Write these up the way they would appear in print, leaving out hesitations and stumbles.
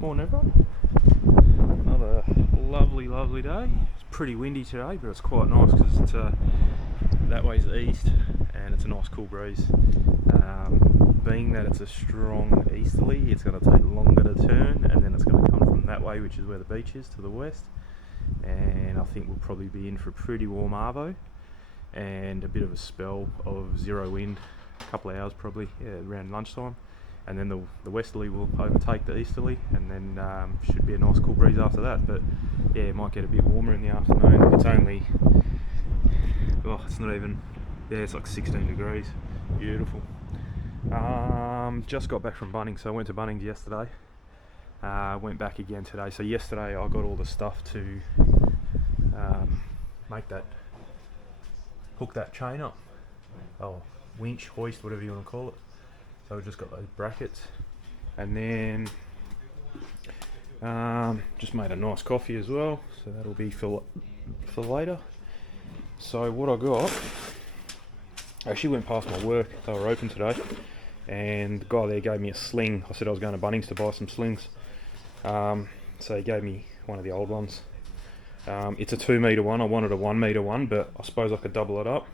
Morning everyone. Another lovely day. It's pretty windy today, but it's quite nice because it's that way's east and it's a nice cool breeze. Being that it's a strong easterly, it's going to take longer to turn, and then it's going to come from that way, which is where the beach is, to the west. And I think we'll probably be in for a pretty warm arvo and a bit of a spell of zero wind, a couple of hours probably, around lunchtime. And then the westerly will overtake the easterly, and then should be a nice cool breeze after that. But yeah, it might get a bit warmer in the afternoon. It's only, it's not even, it's like 16 degrees. Beautiful. Just got back from Bunnings, so I went to Bunnings yesterday. Went back again today. So yesterday I got all the stuff to hook that chain up. Winch, hoist, whatever you want to call it. So we've just got those brackets, and then just made a nice coffee as well, so that'll be for later. So what I got, I actually went past my work, they were open today, and the guy there gave me a sling. I said I was going to Bunnings to buy some slings, so he gave me one of the old ones. It's a 2 metre one. I wanted a 1 metre one, but I suppose I could double it up.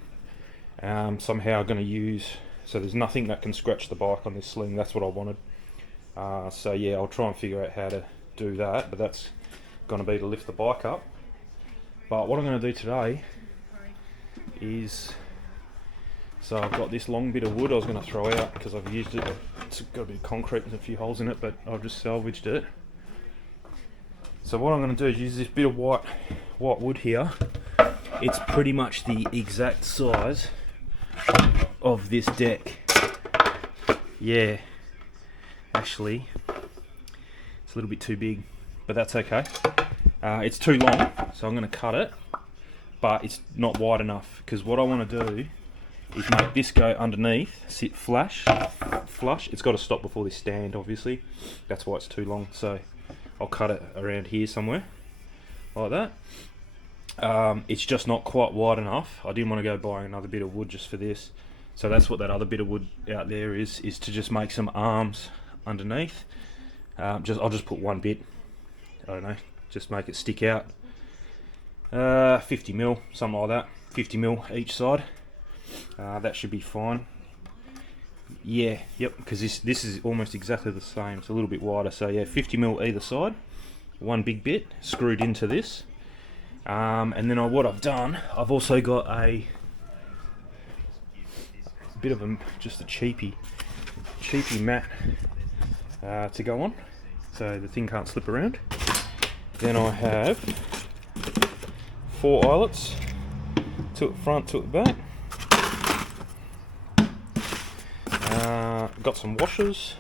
Somehow I'm going to use, so there's nothing that can scratch the bike on this sling. That's what I wanted. So yeah, I'll try and figure out how to do that, but that's going to be to lift the bike up. But what I'm going to do today is, so I've got this long bit of wood I was going to throw out because I've used it. It's got a bit of concrete and a few holes in it, but I've just salvaged it. So what I'm going to do is use this bit of white wood here. It's pretty much the exact size of this deck. Yeah, actually it's a little bit too big, but that's okay. It's too long, so I'm going to cut it, but it's not wide enough, because what I want to do is make this go underneath, sit flush. It's got to stop before this stand, obviously. That's why it's too long, so I'll cut it around here somewhere like that. It's just not quite wide enough. I didn't want to go buy another bit of wood just for this. So that's what that other bit of wood out there is to just make some arms underneath. I'll just put one bit, I don't know, just make it stick out. 50 mil, something like that. 50 mil each side. That should be fine. Yeah, yep, because this is almost exactly the same. It's a little bit wider, so yeah, 50 mil either side. One big bit screwed into this. And then what I've done, I've also got a bit of just a cheapy mat to go on, so the thing can't slip around. Then I have 4 eyelets, 2 at the front, 2 at the back. Got some washers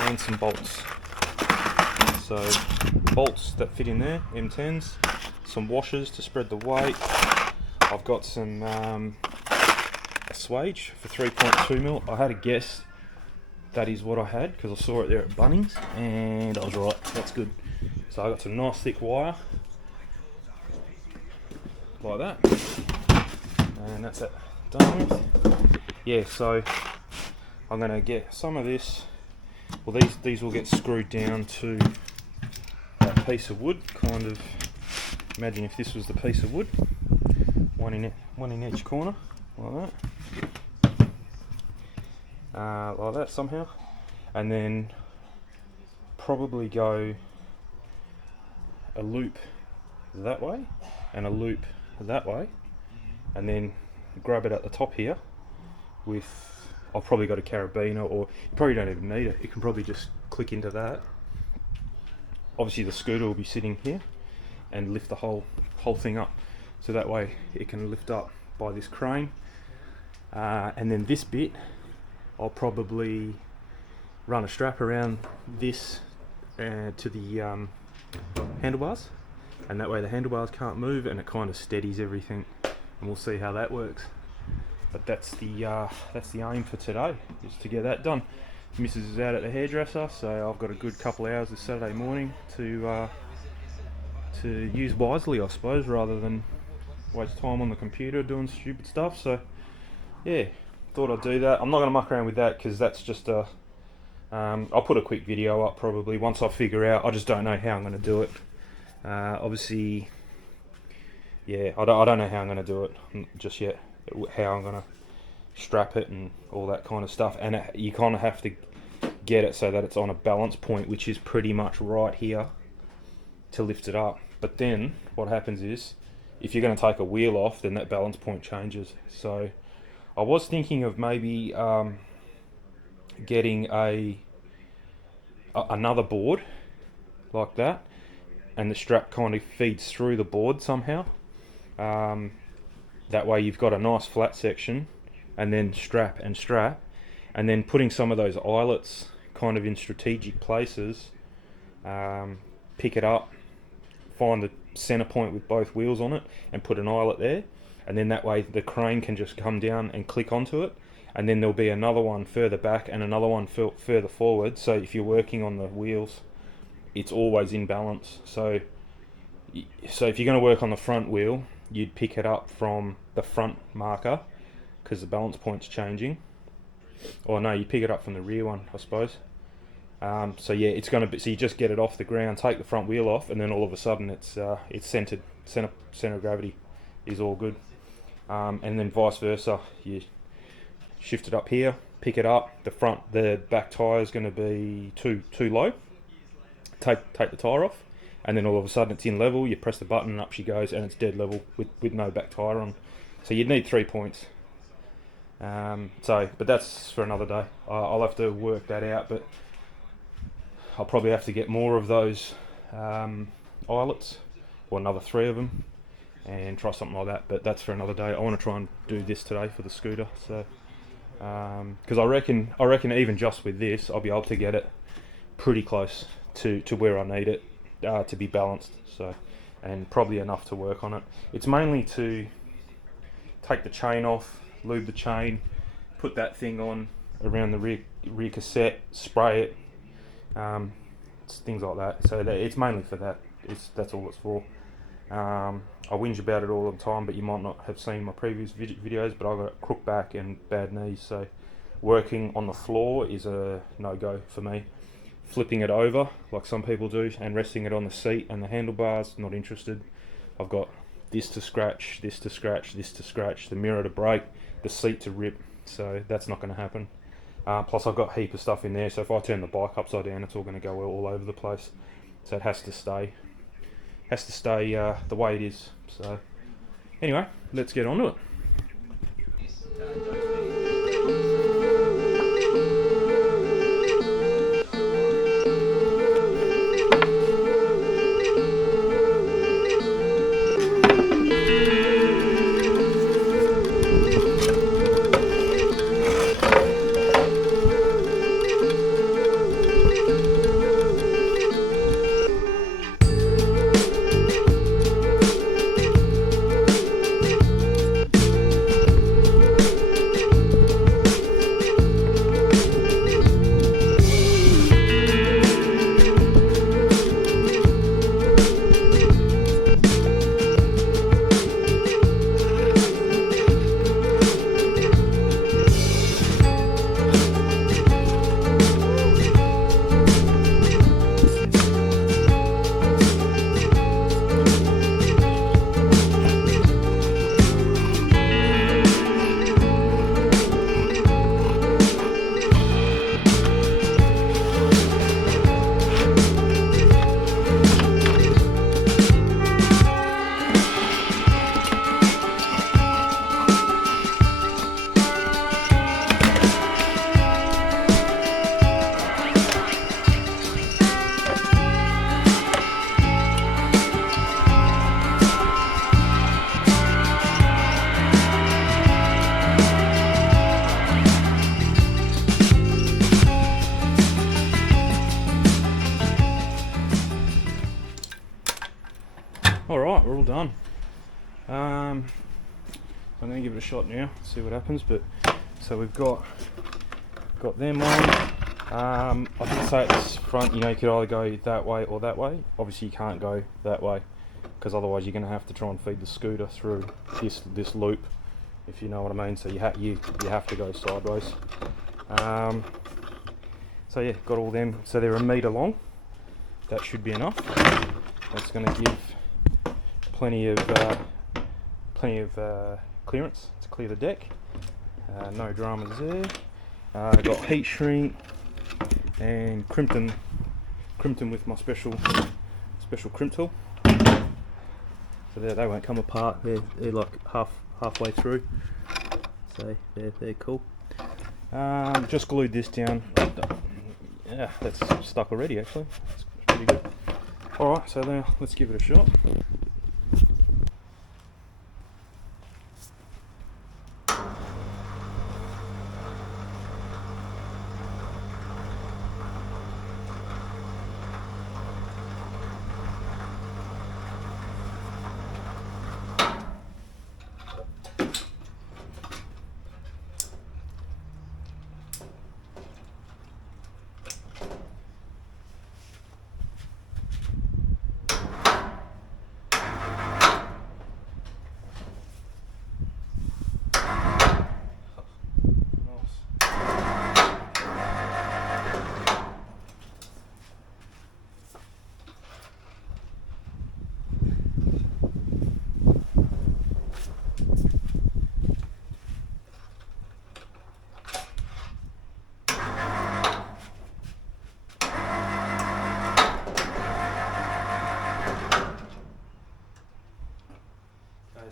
and some bolts. So bolts that fit in there, M10s. Some washers to spread the weight. I've got some swage for 3.2 mil. I had a guess that is what I had because I saw it there at Bunnings, and I was right. That's good. So I got some nice thick wire like that, and that's it done with. Yeah, so I'm gonna get some of this. Well, these will get screwed down to that piece of wood, kind of. Imagine if this was the piece of wood, one in each corner, like that somehow, and then probably go a loop that way and a loop that way, and then grab it at the top here with, I'll probably got a carabiner, or you probably don't even need it, you can probably just click into that. Obviously the scooter will be sitting here, and lift the whole thing up, so that way it can lift up by this crane. And then this bit, I'll probably run a strap around this to the handlebars, and that way the handlebars can't move, and it kind of steadies everything. And we'll see how that works. But that's the aim for today, is to get that done. Mrs. is out at the hairdresser, so I've got a good couple of hours this Saturday morning to use wisely, I suppose, rather than waste time on the computer doing stupid stuff. So yeah, thought I'd do that. I'm not going to muck around with that because that's just a I'll put a quick video up probably once I figure out. I just don't know how I'm going to do it. Obviously, yeah, I don't know how I'm going to do it just yet. How I'm going to strap it and all that kind of stuff. And you kind of have to get it so that it's on a balance point, which is pretty much right here to lift it up. But then what happens is, if you're going to take a wheel off, then that balance point changes. So I was thinking of maybe getting another board like that, and the strap kind of feeds through the board somehow. That way you've got a nice flat section, and then strap, and then putting some of those eyelets kind of in strategic places. Pick it up, find the center point with both wheels on it, and put an eyelet there, and then that way the crane can just come down and click onto it, and then there'll be another one further back and another one further forward. So if you're working on the wheels, it's always in balance. So if you're going to work on the front wheel, you'd pick it up from the front marker because the balance point's changing. Or no, you pick it up from the rear one, I suppose. So yeah, it's going to be, so you just get it off the ground, take the front wheel off, and then all of a sudden it's centered. Center of gravity is all good. And then vice versa, you shift it up here, pick it up. The back tire is going to be too low. Take the tire off, and then all of a sudden it's in level. You press the button and up she goes, and it's dead level with no back tire on. So you'd need 3 points. But that's for another day. I'll have to work that out, but I'll probably have to get more of those eyelets, or another 3 of them, and try something like that. But that's for another day. I want to try and do this today for the scooter. So, because I reckon even just with this, I'll be able to get it pretty close to where I need it to be balanced. So, and probably enough to work on it. It's mainly to take the chain off, lube the chain, put that thing on around the rear cassette, spray it, things like that. So it's mainly for that. That's all it's for. I whinge about it all the time, but you might not have seen my previous videos, but I've got a crook back and bad knees, so working on the floor is a no-go for me. Flipping it over like some people do and resting it on the seat and the handlebars, not interested. I've got this to scratch, this to scratch, this to scratch, the mirror to break, the seat to rip, so that's not going to happen. Plus I've got a heap of stuff in there, so if I turn the bike upside down, it's all going to go all over the place. So it has to stay the way it is. So anyway, let's get on to it. Alright, we're all done. I'm going to give it a shot now, see what happens. But so we've got them on. I did say at this front, you know, you could either go that way or that way. Obviously you can't go that way, because otherwise you're going to have to try and feed the scooter through this loop, if you know what I mean. So you have to go sideways. So yeah, got all them. So they're 1 metre long. That should be enough. That's going to give plenty of clearance to clear the deck. No dramas there. Got heat shrink and crimped them with my special crimp tool. So they won't come apart. They're like halfway through. So they're cool. Just glued this down. Yeah, that's stuck already actually. It's pretty good. Alright, so now let's give it a shot.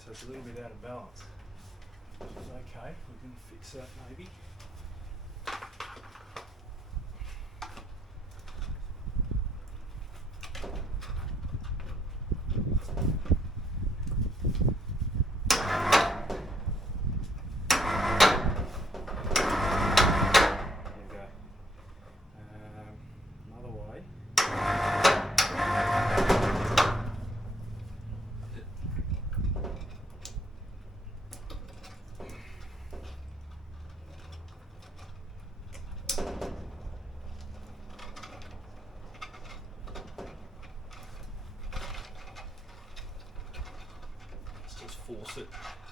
So it's a little bit out of balance. It's okay, we can fix that maybe. There we go. Another way.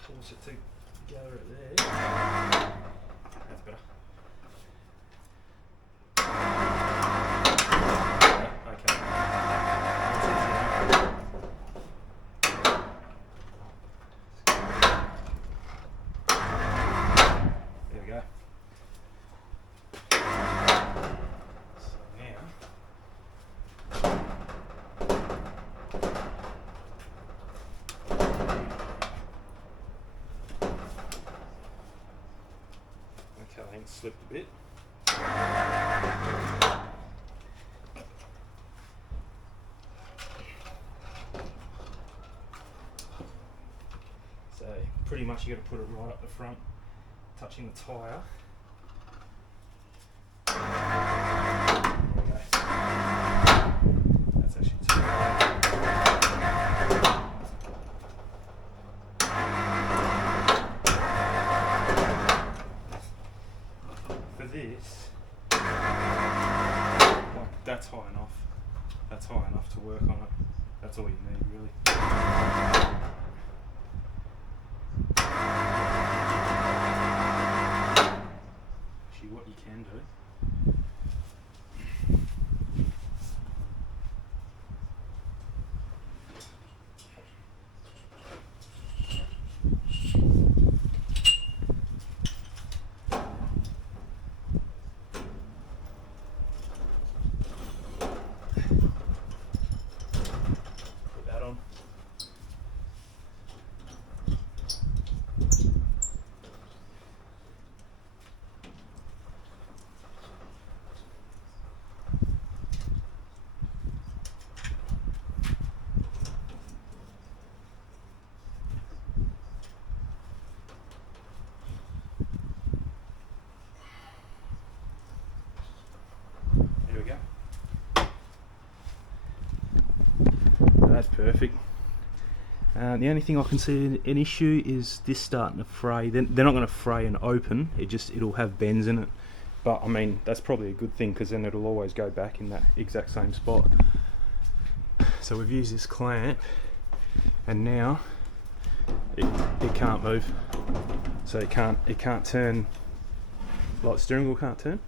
Force it together there. That's better. Okay. There we go. So now I think slipped a bit. So pretty much you got to put it right up the front, touching the tyre. Okay. That's actually too high. This, like, that's high enough. That's high enough to work on it. That's all you need, really. Actually, what you can do. That's perfect. The only thing I can see an issue is this starting to fray. They're not going to fray and open. It'll have bends in it. But I mean, that's probably a good thing because then it'll always go back in that exact same spot. So we've used this clamp, and now it can't move. So it can't turn. Like the steering wheel can't turn.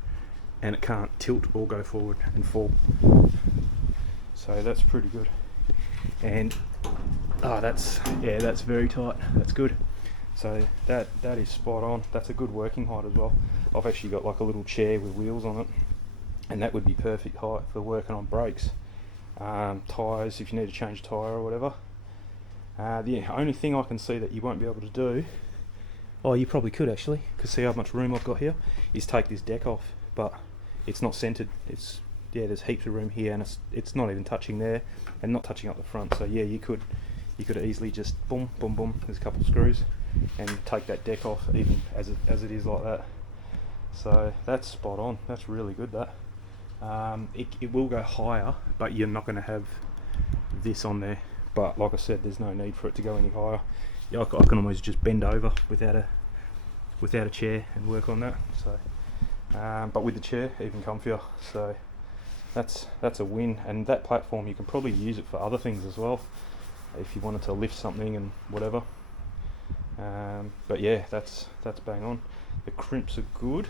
and it can't tilt or go forward and fall. So that's pretty good. And that's very tight. That's good. So that is spot on. That's a good working height as well. I've actually got like a little chair with wheels on it, and that would be perfect height for working on brakes, tyres if you need to change a tyre or whatever. The only thing I can see that you won't be able to do, oh, you probably could actually, because see how much room I've got here, is take this deck off, but it's not centered. It's, yeah, there's heaps of room here, and it's not even touching there and not touching up the front. So yeah, you could easily just boom boom boom, there's a couple of screws, and take that deck off even as it is like that. So that's spot on. That's really good. That it will go higher, but you're not going to have this on there. But like I said, there's no need for it to go any higher. Yeah, I can almost just bend over without a chair and work on that. So but with the chair, even comfier. So that's a win. And that platform, you can probably use it for other things as well, if you wanted to lift something and whatever. But yeah, that's bang on. The crimps are good.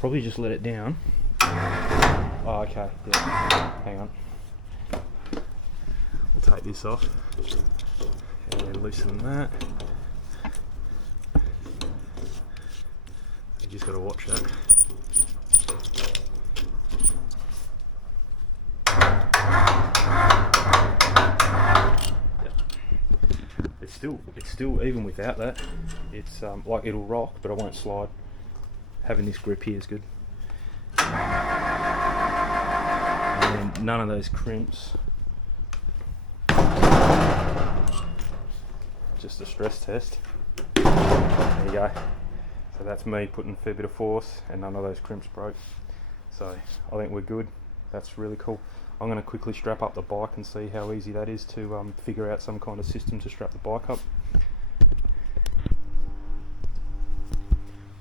Probably just let it down. Oh, okay, yeah, hang on. We'll take this off and loosen that. You just got to watch that. It's still even without that, it's like it'll rock, but it won't slide. Having this grip here is good. And none of those crimps. Just a stress test. There you go. So that's me putting a fair bit of force, and none of those crimps broke. So I think we're good. That's really cool. I'm going to quickly strap up the bike and see how easy that is to figure out some kind of system to strap the bike up.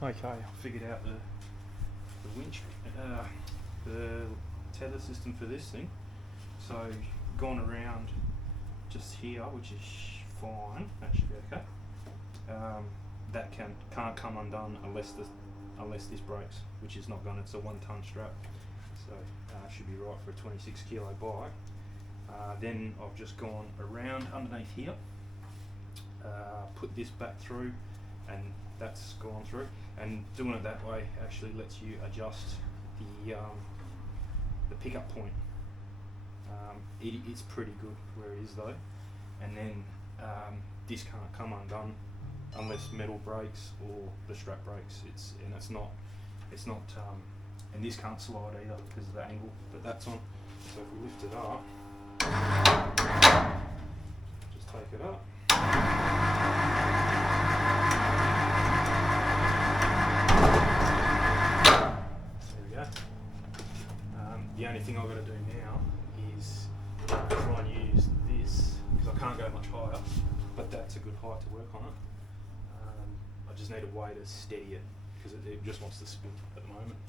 Okay, I figured out the winch, the tether system for this thing. So gone around just here, which is fine. That should be okay. That can't come undone unless this breaks, which is not going. It's a 1-ton strap. So should be right for a 26 kilo bike. Then I've just gone around underneath here, put this back through, and that's gone through. And doing it that way actually lets you adjust the pickup point. It's pretty good where it is though. And then this can't come undone unless metal breaks or the strap breaks. It's not. And this can't slide either because of the angle that that's on. So if we lift it up, just take it up. There we go. The only thing I've got to do now is try and use this, because I can't go much higher, but that's a good height to work on it. I just need a way to steady it, because it just wants to spin at the moment.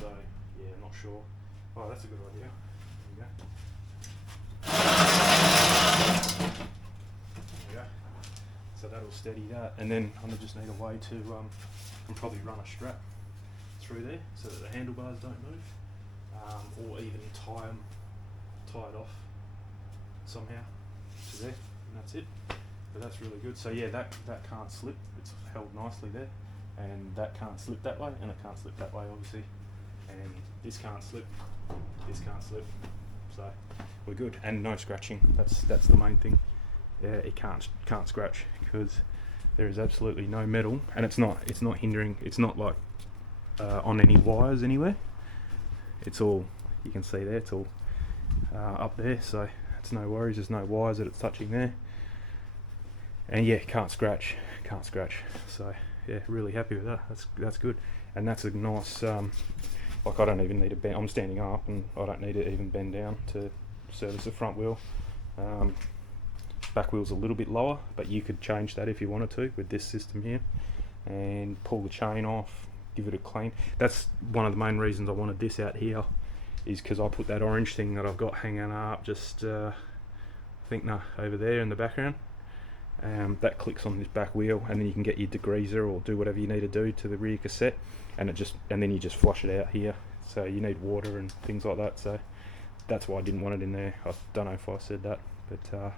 So yeah, not sure. Oh, that's a good idea. There we go. So that'll steady that, and then I just need a way to and probably run a strap through there so that the handlebars don't move, or even tie it off somehow to there, and that's it. But that's really good. So yeah, that can't slip. It's held nicely there. And that can't slip that way, and it can't slip that way, obviously. And this can't slip, this can't slip. So we're good, and no scratching. That's the main thing. Yeah, it can't scratch because there is absolutely no metal, and it's not hindering. It's not like on any wires anywhere. It's all, you can see there. It's all up there, so it's no worries. There's no wires that it's touching there. And yeah, can't scratch. So yeah, really happy with that. That's good, and that's a nice. Like I don't even need to bend. I'm standing up, and I don't need to even bend down to service the front wheel. Back wheel's a little bit lower, but you could change that if you wanted to with this system here, and pull the chain off, give it a clean. That's one of the main reasons I wanted this out here, is because I put that orange thing that I've got hanging up just over there in the background. That clicks on this back wheel, and then you can get your degreaser or do whatever you need to do to the rear cassette, and then you just flush it out here, so you need water and things like that, so that's why I didn't want it in there. I don't know if I said that, but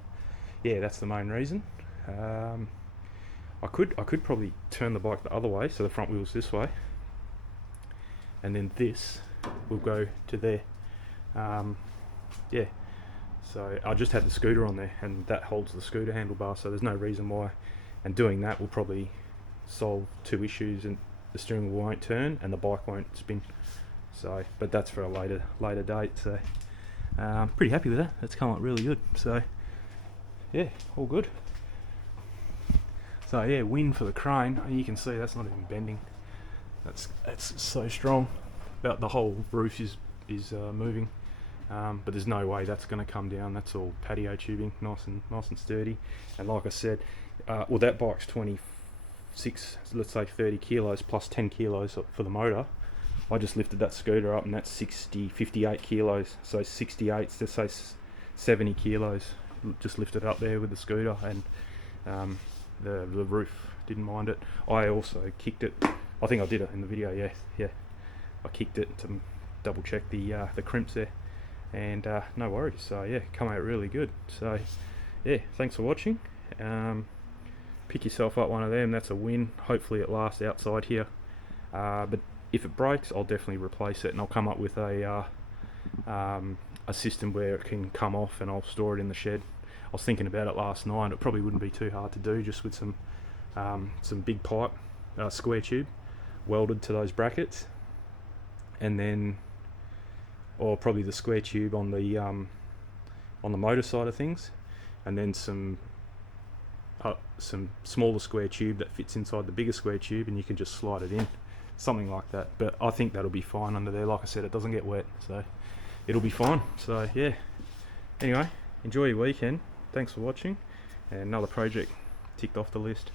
yeah, that's the main reason. I could probably turn the bike the other way, so the front wheel's this way, and then this will go to there. Yeah, so I just had the scooter on there, and that holds the scooter handlebar, so there's no reason why, and doing that will probably solve two issues, and the steering wheel won't turn and the bike won't spin. So, but that's for a later date. So I'm pretty happy with that. That's come out really good. So yeah, all good. So yeah, wind for the crane. You can see that's not even bending. That's so strong. About the whole roof is moving, but there's no way that's going to come down. That's all patio tubing, nice and sturdy. And like I said, well, that bike's 26, let's say 30 kilos plus 10 kilos for the motor. I just lifted that scooter up, and that's 58 kilos. So 68, let's say 70 kilos. Just lifted up there with the scooter, and the roof didn't mind it. I also kicked it. I think I did it in the video. Yeah. I kicked it to double check the crimps there, and no worries. So yeah, come out really good. So yeah, thanks for watching. Pick yourself up one of them. That's a win. Hopefully it lasts outside here. But if it breaks, I'll definitely replace it, and I'll come up with a system where it can come off, and I'll store it in the shed. I was thinking about it last night. It probably wouldn't be too hard to do, just with some big pipe, square tube, welded to those brackets, and then, or probably the square tube on the motor side of things, and then some smaller square tube that fits inside the bigger square tube, and you can just slide it in, something like that. But I think that'll be fine under there. Like I said, it doesn't get wet, so it'll be fine. So yeah, anyway, enjoy your weekend. Thanks for watching, and another project ticked off the list.